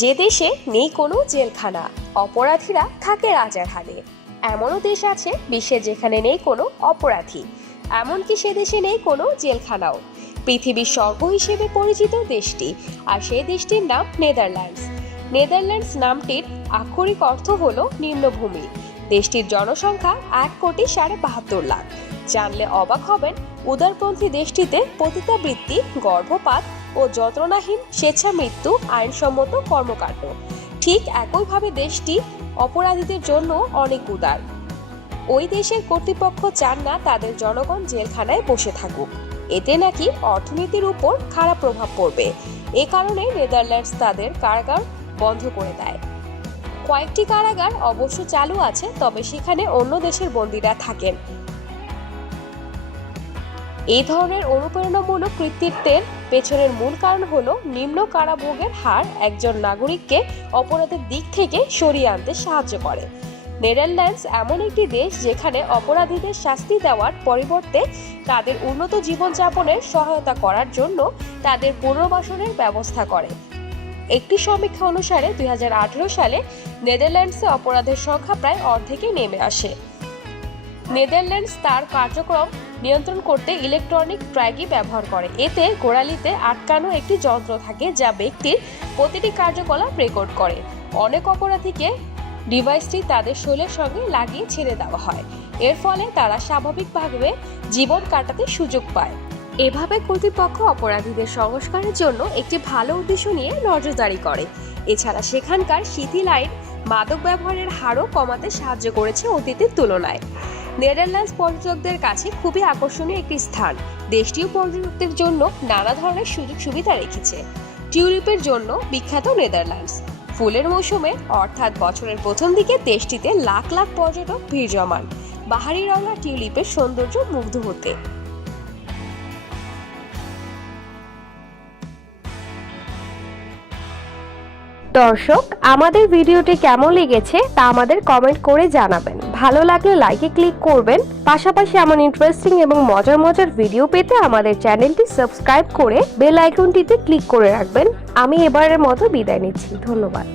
যে দেশে নেই কোনো জেলখানা, অপরাধীরা থাকে রাজার হালে। এমনও দেশ আছে বিশ্বে যেখানে নেই কোনো অপরাধী, এমনকি সে দেশে নেই কোনো জেলখানাও। পৃথিবীর স্বর্গ হিসেবে পরিচিত দেশটি, আর সেই দেশটির নাম নেদারল্যান্ডস। নেদারল্যান্ডস নামটির আক্ষরিক অর্থ হলো নিম্নভূমি। দেশটির জনসংখ্যা 1,72,00,000। জানলে অবাক হবেন, উদারপন্থী দেশটিতে পতিতাবৃত্তি, গর্ভপাত ও যন্ত্রণাহীন স্বেচ্ছা মৃত্যু আইনসম্মত কর্মকাণ্ড। ঠিক একইভাবে দেশটি অপরাধীদের জন্য অনেক উদার। ওই দেশের কর্তৃপক্ষ চান না তাদের জনগণ জেলখানায় বসে থাকুক, এতে নাকি অর্থনীতির উপর খারাপ প্রভাব পড়বে। এ কারণে নেদারল্যান্ডস তাদের কারাগার বন্ধ করে দেয়। কয়েকটি কারাগার অবশ্য চালু আছে, তবে সেখানে অন্য দেশের বন্দীরা থাকেন। এই ধরনের অনুপ্রেরণামূলক কৃতিত্বের পেছনের মূল কারণ হলো নিম্ন কারাভোগের হার একজন নাগরিককে অপরাধের দিক থেকে সরিয়ে আনতে সাহায্য করে। নেদারল্যান্ডস এমন একটি দেশ যেখানে অপরাধীদের শাস্তি দেওয়ার পরিবর্তে তাদের উন্নত জীবনযাপনের সহায়তা করার জন্য তাদের পুনর্বাসনের ব্যবস্থা করে। একটি সমীক্ষা অনুসারে 2018 সালে নেদারল্যান্ডসে অপরাধের সংখ্যা প্রায় অর্ধেকে নেমে আসে। নেদারল্যান্ডস তার কার্যক্রম নিয়ন্ত্রণ করতে ইলেকট্রনিক ট্র্যাকি ব্যবহার করে। এতে গোড়ালিতে আটকানো একটি যন্ত্র থাকে যা ব্যক্তির প্রতিটি কার্যকলাপ রেকর্ড করে। অনেক অপরাধীকে ডিভাইসটি তাদের শরীরের সঙ্গে লাগিয়ে ছেড়ে দেওয়া হয়। এর ফলে তারা স্বাভাবিকভাবে জীবন কাটাতে সুযোগ পায়। এভাবে কর্তৃপক্ষ অপরাধীদের সংস্কারের জন্য একটি ভালো উদ্দেশ্য নিয়ে নজরদারি করে। এছাড়া সেখানকার শিথিল আইন মাদক ব্যবহারের হারও কমাতে সাহায্য করেছে অতীতের তুলনায়। নেদারল্যান্ডস পর্যটকদের কাছে খুবই আকর্ষণীয় একটি স্থান। দেশটিও পর্যটকদের জন্য নানা ধরনের সুযোগ সুবিধা রেখেছে। টিউলিপের জন্য বিখ্যাত নেদারল্যান্ডস। ফুলের মৌসুমে অর্থাৎ বছরের প্রথম দিকে দেশটিতে লাখ লাখ পর্যটক ভিড় জমান বাহারি রঙা টিউলিপের সৌন্দর্য মুগ্ধ হতে। দর্শক, আমাদের ভিডিওটি কেমন লেগেছে তা আমাদের কমেন্ট করে জানাবেন। ভালো লাগলে লাইকে ক্লিক করবেন। পাশাপাশি এমন ইন্টারেস্টিং এবং মজার মজার ভিডিও পেতে আমাদের চ্যানেলটি সাবস্ক্রাইব করে বেল আইকনটিতে ক্লিক করে রাখবেন। আমি এবারের মতো বিদায় নিচ্ছি। ধন্যবাদ।